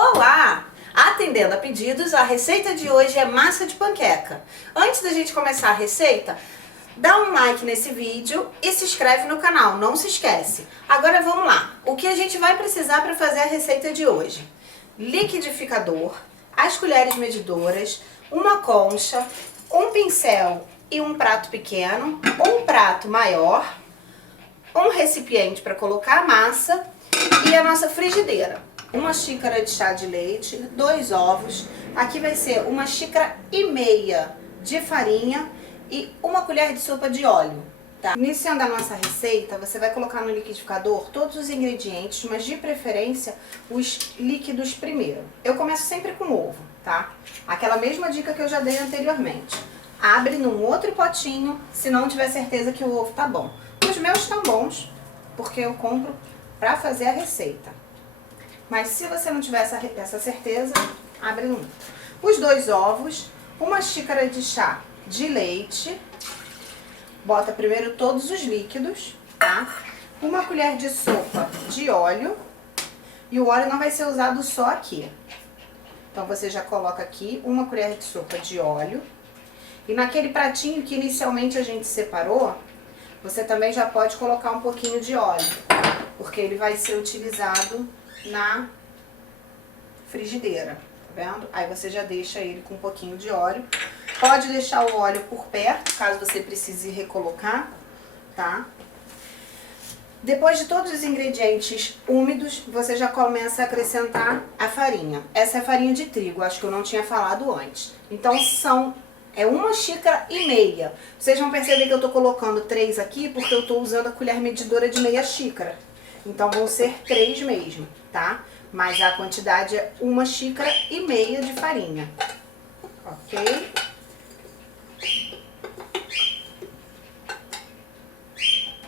Olá! Atendendo a pedidos, a receita de hoje é massa de panqueca. Antes da gente começar a receita, dá um like nesse vídeo e se inscreve no canal, não se esquece. Agora vamos lá. O que a gente vai precisar para fazer a receita de hoje? Liquidificador, as colheres medidoras, uma concha, um pincel e um prato pequeno, um prato maior, um recipiente para colocar a massa e a nossa frigideira. Uma xícara de chá de leite, 2 ovos, aqui vai ser 1,5 xícaras de farinha e 1 colher de sopa de óleo. Tá? Iniciando a nossa receita, você vai colocar no liquidificador todos os ingredientes, mas de preferência os líquidos primeiro. Eu começo sempre com ovo, tá? Aquela mesma dica que eu já dei anteriormente. Abre num outro potinho, se não tiver certeza que o ovo tá bom. Os meus estão bons, porque eu compro pra fazer a receita. Mas se você não tiver essa certeza, abre no outro. Os 2 ovos, 1 xícara de chá de leite. Bota primeiro todos os líquidos, tá? 1 colher de sopa de óleo. E o óleo não vai ser usado só aqui. Então você já coloca aqui 1 colher de sopa de óleo. E naquele pratinho que inicialmente a gente separou, você também já pode colocar um pouquinho de óleo, porque ele vai ser utilizado na frigideira, tá vendo? Aí você já deixa ele com um pouquinho de óleo. Pode deixar o óleo por perto, caso você precise recolocar, tá? Depois de todos os ingredientes úmidos, você já começa a acrescentar a farinha. Essa é a farinha de trigo, acho que eu não tinha falado antes. Então é 1,5 xícaras. Vocês vão perceber que eu tô colocando 3 aqui, porque eu tô usando a colher medidora de meia xícara. Então vão ser 3 mesmo, tá? Mas a quantidade é 1,5 xícara de farinha. Ok?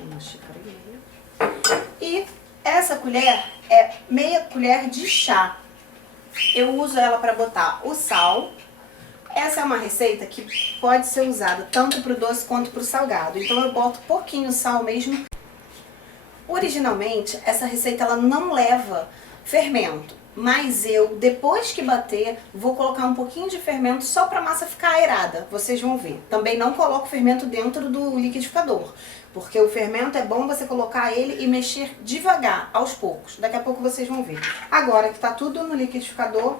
Uma xícara e meia. E essa colher é meia colher de chá. Eu uso ela para botar o sal. Essa é uma receita que pode ser usada tanto para o doce quanto para o salgado. Então eu boto pouquinho sal mesmo. Originalmente, essa receita ela não leva fermento, mas eu, depois que bater, vou colocar um pouquinho de fermento só para a massa ficar aerada, vocês vão ver. Também não coloco fermento dentro do liquidificador, porque o fermento é bom você colocar ele e mexer devagar, aos poucos. Daqui a pouco vocês vão ver. Agora que tá tudo no liquidificador...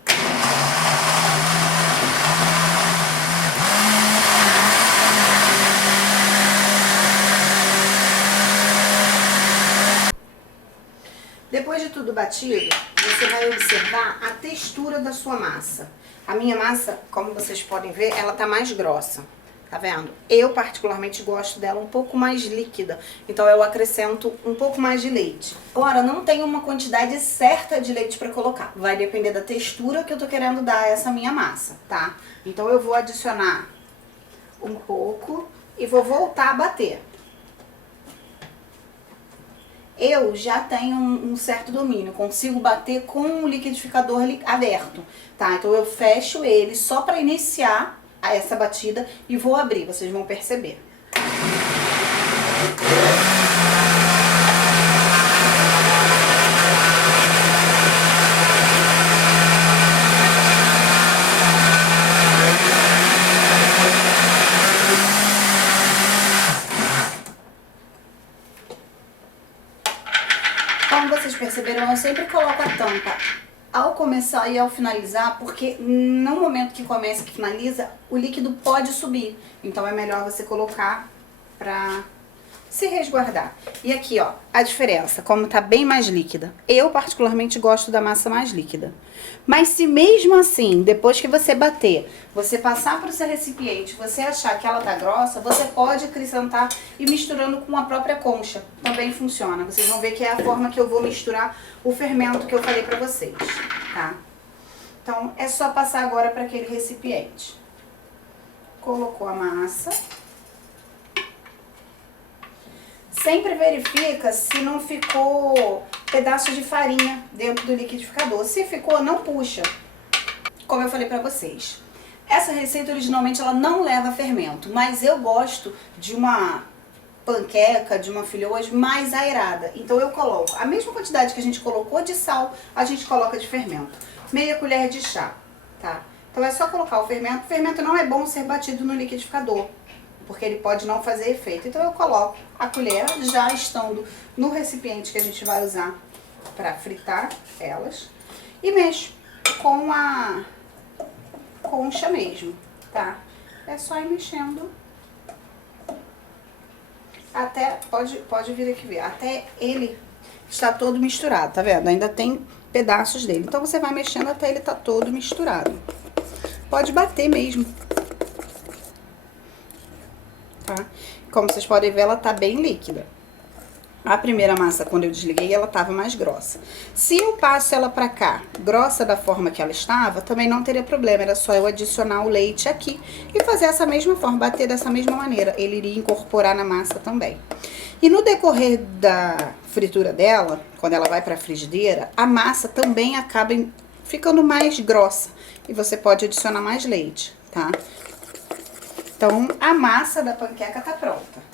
Depois de tudo batido, você vai observar a textura da sua massa. A minha massa, como vocês podem ver, ela tá mais grossa, tá vendo? Eu particularmente gosto dela um pouco mais líquida, então eu acrescento um pouco mais de leite. Agora, não tem uma quantidade certa de leite para colocar, vai depender da textura que eu tô querendo dar a essa minha massa, tá? Então eu vou adicionar um pouco e vou voltar a bater. Eu já tenho um certo domínio, consigo bater com o liquidificador aberto, tá? Então eu fecho ele só para iniciar essa batida e vou abrir, vocês vão perceber. Como vocês perceberam, eu sempre coloco a tampa ao começar e ao finalizar, porque no momento que começa e que finaliza, o líquido pode subir. Então é melhor você colocar pra se resguardar. E aqui, ó, a diferença, como tá bem mais líquida. Eu particularmente gosto da massa mais líquida. Mas se mesmo assim, depois que você bater, você passar pro seu recipiente, você achar que ela tá grossa, você pode acrescentar e misturando com a própria concha. Também funciona. Vocês vão ver que é a forma que eu vou misturar o fermento que eu falei pra vocês, tá? Então, é só passar agora para aquele recipiente. Colocou a massa. Sempre verifica se não ficou pedaço de farinha dentro do liquidificador. Se ficou, não puxa. Como eu falei pra vocês. Essa receita originalmente ela não leva fermento, mas eu gosto de uma panqueca, de uma filha hoje, mais aerada. Então eu coloco a mesma quantidade que a gente colocou de sal, a gente coloca de fermento. Meia colher de chá, tá? Então é só colocar o fermento. O fermento não é bom ser batido no liquidificador, porque ele pode não fazer efeito. Então eu coloco a colher já estando no recipiente que a gente vai usar para fritar elas e mexo com a concha mesmo, tá? É só ir mexendo até, pode vir aqui ver, até ele está todo misturado, tá vendo? Ainda tem pedaços dele. Então você vai mexendo até ele tá todo misturado. Pode bater mesmo, tá? Como vocês podem ver, ela tá bem líquida. A primeira massa, quando eu desliguei, ela tava mais grossa. Se eu passo ela pra cá, grossa da forma que ela estava, também não teria problema. Era só eu adicionar o leite aqui e fazer essa mesma forma, bater dessa mesma maneira. Ele iria incorporar na massa também. E no decorrer da fritura dela, quando ela vai pra frigideira, a massa também acaba ficando mais grossa. E você pode adicionar mais leite, tá? Então, a massa da panqueca tá pronta.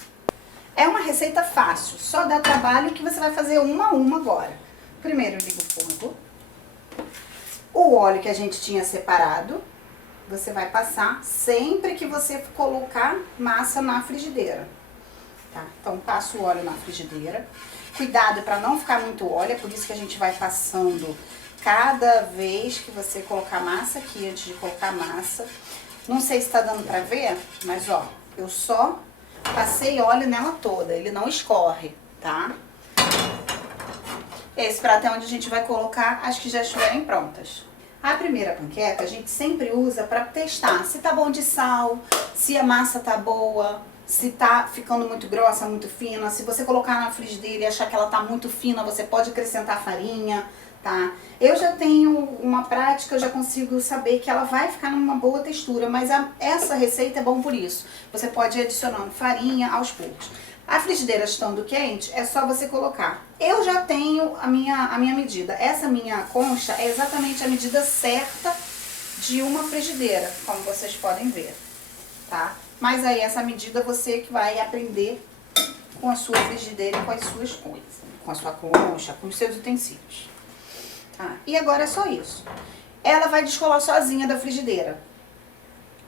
É uma receita fácil, só dá trabalho que você vai fazer uma a uma agora. Primeiro liga o fogo. O óleo que a gente tinha separado, você vai passar sempre que você colocar massa na frigideira. Tá? Então passa o óleo na frigideira. Cuidado para não ficar muito óleo, é por isso que a gente vai passando cada vez que você colocar massa aqui, antes de colocar massa. Não sei se tá dando pra ver, mas ó, eu só passei óleo nela toda, ele não escorre, tá? Esse prato é onde a gente vai colocar as que já estiverem prontas. A primeira panqueca a gente sempre usa pra testar se tá bom de sal, se a massa tá boa, se tá ficando muito grossa, muito fina. Se você colocar na frigideira e achar que ela tá muito fina, você pode acrescentar farinha, tá? Eu já tenho uma prática, eu já consigo saber que ela vai ficar numa boa textura, mas essa receita é bom por isso. Você pode ir adicionando farinha aos poucos. A frigideira estando quente, é só você colocar. Eu já tenho a minha medida. Essa minha concha é exatamente a medida certa de uma frigideira, como vocês podem ver, tá? Mas aí essa medida você que vai aprender com a sua frigideira e com as suas coisas, com a sua concha, com os seus utensílios. Tá? E agora é só isso. Ela vai descolar sozinha da frigideira.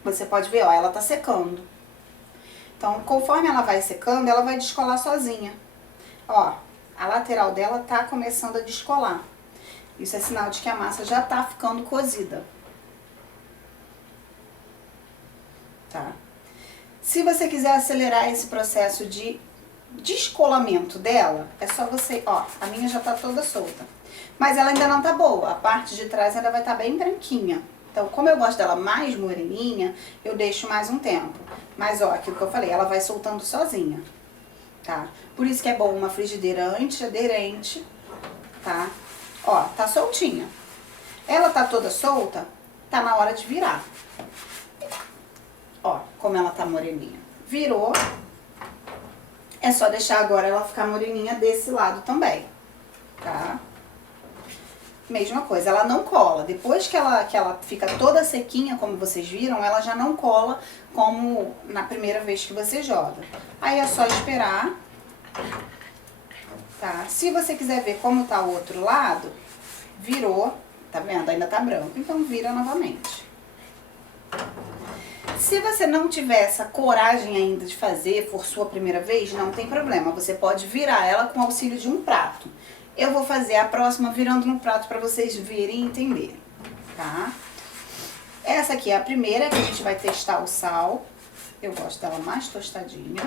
Você pode ver, ó, ela tá secando. Então, conforme ela vai secando, ela vai descolar sozinha. Ó, a lateral dela tá começando a descolar. Isso é sinal de que a massa já tá ficando cozida. Tá? Se você quiser acelerar esse processo de descolamento dela, é só você, ó, a minha já tá toda solta. Mas ela ainda não tá boa, a parte de trás ainda vai estar bem branquinha. Então, como eu gosto dela mais moreninha, eu deixo mais um tempo. Mas, ó, aquilo que eu falei, ela vai soltando sozinha, tá? Por isso que é bom uma frigideira antiaderente, tá? Ó, tá soltinha. Ela tá toda solta, tá na hora de virar. Ó, como ela tá moreninha. Virou. É só deixar agora ela ficar moreninha desse lado também, tá? Mesma coisa, ela não cola. Depois que ela fica toda sequinha, como vocês viram, ela já não cola como na primeira vez que você joga. Aí é só esperar, tá? Se você quiser ver como tá o outro lado, virou, tá vendo? Ainda tá branco, então vira novamente. Se você não tiver essa coragem ainda de fazer, for sua primeira vez, não tem problema. Você pode virar ela com auxílio de um prato. Eu vou fazer a próxima virando no prato para vocês verem e entenderem, tá? Essa aqui é a primeira que a gente vai testar o sal. Eu gosto dela mais tostadinha.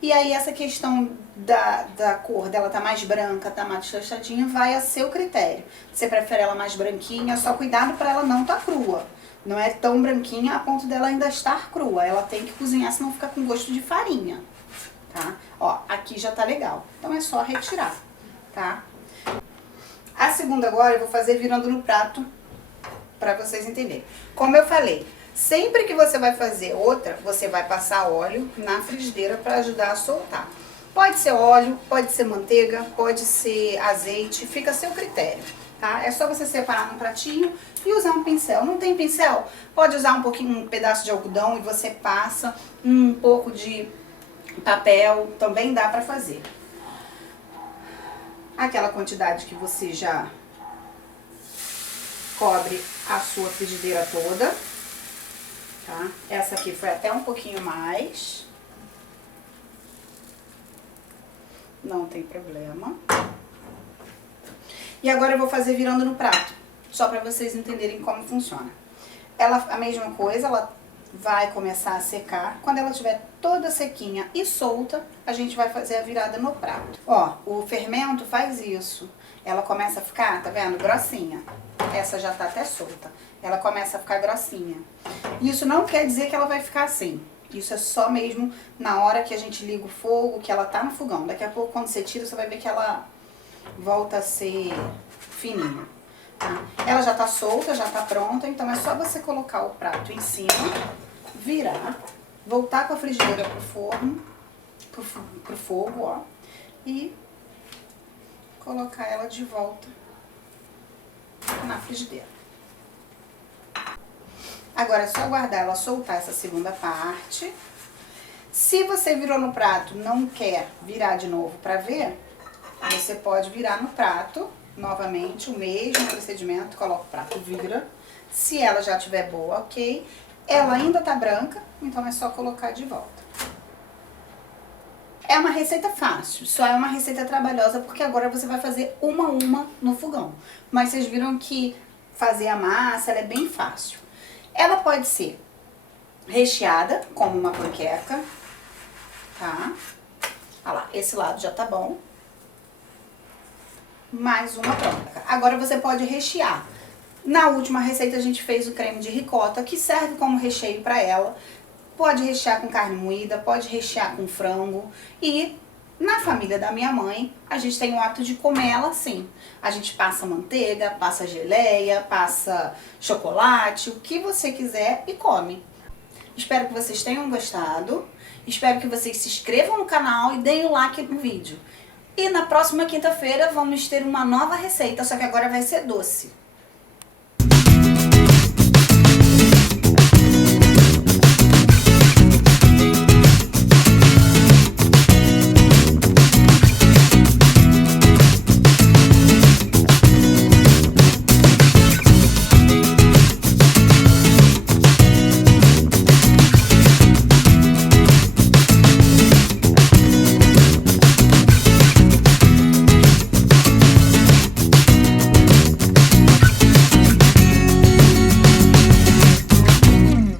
E aí essa questão da cor dela tá mais branca, tá mais tostadinha, vai a seu critério. Você prefere ela mais branquinha, só cuidado para ela não tá crua. Não é tão branquinha a ponto dela ainda estar crua. Ela tem que cozinhar, senão fica com gosto de farinha, tá? Ó, aqui já tá legal. Então é só retirar, tá? A segunda agora eu vou fazer virando no prato pra vocês entenderem. Como eu falei, sempre que você vai fazer outra, você vai passar óleo na frigideira pra ajudar a soltar. Pode ser óleo, pode ser manteiga, pode ser azeite, fica a seu critério, tá? É só você separar num pratinho e usar um pincel. Não tem pincel? Pode usar um pedaço de algodão e você passa um pouco de papel, também dá pra fazer. Aquela quantidade que você já cobre a sua frigideira toda, tá? Essa aqui foi até um pouquinho mais. Não tem problema. E agora eu vou fazer virando no prato, só pra vocês entenderem como funciona. Ela, a mesma coisa, ela vai começar a secar. Quando ela estiver toda sequinha e solta, a gente vai fazer a virada no prato. Ó, o fermento faz isso. Ela começa a ficar, tá vendo, grossinha. Essa já tá até solta. Ela começa a ficar grossinha. Isso não quer dizer que ela vai ficar assim. Isso é só mesmo na hora que a gente liga o fogo, que ela tá no fogão. Daqui a pouco, quando você tira, você vai ver que ela volta a ser fininha. Tá? Ela já tá solta, já tá pronta, então é só você colocar o prato em cima, virar, voltar com a frigideira pro forno, pro fogo, ó, e colocar ela de volta na frigideira. Agora é só aguardar ela soltar essa segunda parte. Se você virou no prato, não quer virar de novo pra ver, você pode virar no prato, novamente, o mesmo procedimento, coloca o prato, vira. Se ela já estiver boa, ok. Ela ainda tá branca, então é só colocar de volta. É uma receita fácil, só é uma receita trabalhosa, porque agora você vai fazer uma a uma no fogão. Mas vocês viram que fazer a massa, ela é bem fácil. Ela pode ser recheada, como uma panqueca, tá? Olha lá, esse lado já tá bom. Mais uma pronta. Agora você pode rechear. Na última receita a gente fez o creme de ricota, que serve como recheio para ela. Pode rechear com carne moída, pode rechear com frango. E na família da minha mãe, a gente tem o hábito de comer ela assim. A gente passa manteiga, passa geleia, passa chocolate, o que você quiser e come. Espero que vocês tenham gostado. Espero que vocês se inscrevam no canal e deem o like no vídeo. E na próxima quinta-feira vamos ter uma nova receita, só que agora vai ser doce.